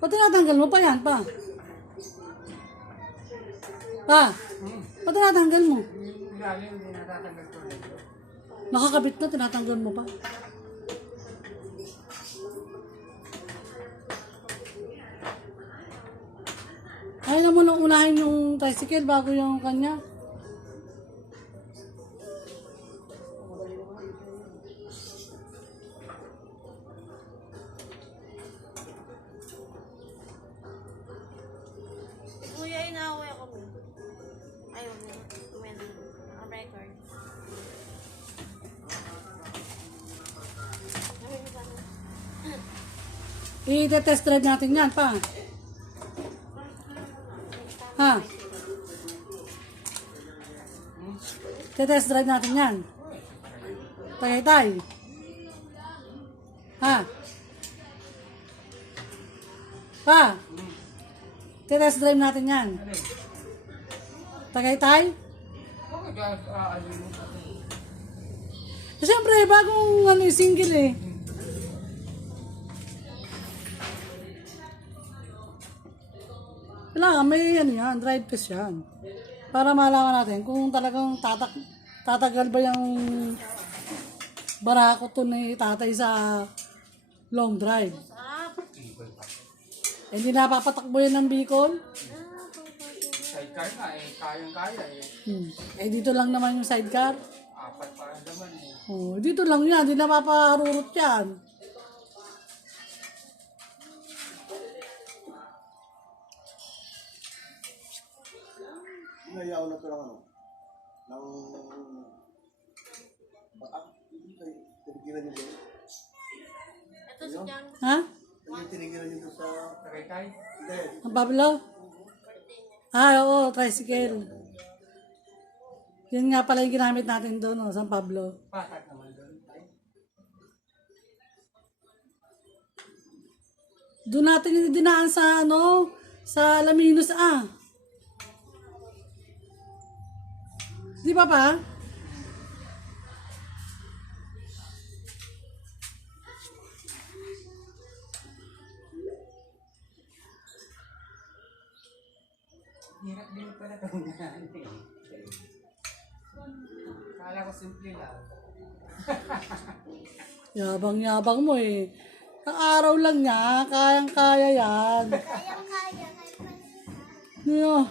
O tinatanggal mo pa yan, pa? Pa? O tinatanggal mo? Ilalim, hindi natatanggal ko dito. Nakakabit na, tinatanggal mo pa. Ayaw na mo nang unahin yung tricycle bago yung kanya. Kuya, inaaway ako mo. Ayaw na. Umena. On record. I-test drive natin yan, pa. Ha? I-test drive natin yan. Tagaytay. Ha? Pa? I-test drive natin yan. Tagaytay? Okay, guys, ano mo? Siyempre, bagong single eh. Kailangan may yan, drive test yan. Para malaman natin kung talagang tatagal ba yung barako to ni tatay sa long drive. Eh, hindi napapatakbo yan ng Bicol. Sidecar nga eh, kayang-kaya eh. Eh, dito lang naman yung sidecar. 4 pa naman eh. Oh, dito lang yan, hindi napaparurot yan. Nayaw na ito ng ano? Ng... Tinigilan nyo doon? Ito si Jan. Ha? Tinigilan nyo doon sa... Tagaytay? Hindi. Ang Pablo? Ah, oo, tricycle. Yan nga pala yung ginamit natin doon, no, San Pablo. Patak naman doon. Doon natin dinaan sa ano, sa Alaminos Di ba pa? Hirap din pala itong Kala ko simple lang. Yabang-yabang mo eh. Ang araw lang niya, kayang-kaya yan. Yeah.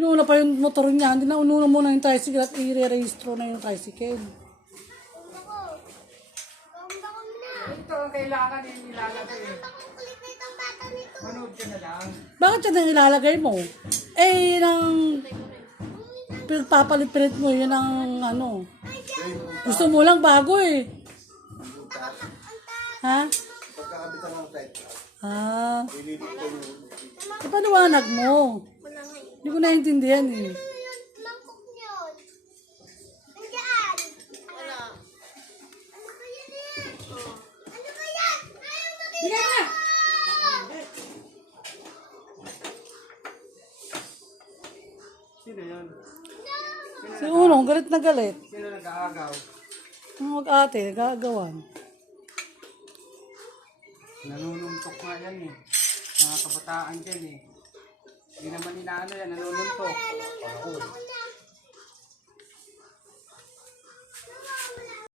Inuna pa yung motor niya, hindi na ununa muna yung tricycle at i-re-registro na yung tricycle. Ito ang kailangan yung nilalagay eh. Manood ka na lang. Bakit yan ang ilalagay mo? Eh, yun ang pinagpapalit-palit mo, yun ang ano. Gusto mo lang bago eh. Ha? Pagkakabitan ng sidecar, Ah, ililip ko yung... ipaliwanag mo. Hindi ko naiintindihan eh. Wala. Bigay na! Sino yun? Si Unong, galit na galit. Sino nag-aagaw? Ang mag-ate, gagawan. Nanununtok nga yan eh. Mga kabataan dyan eh. Hindi naman inaano yan, nanununtok.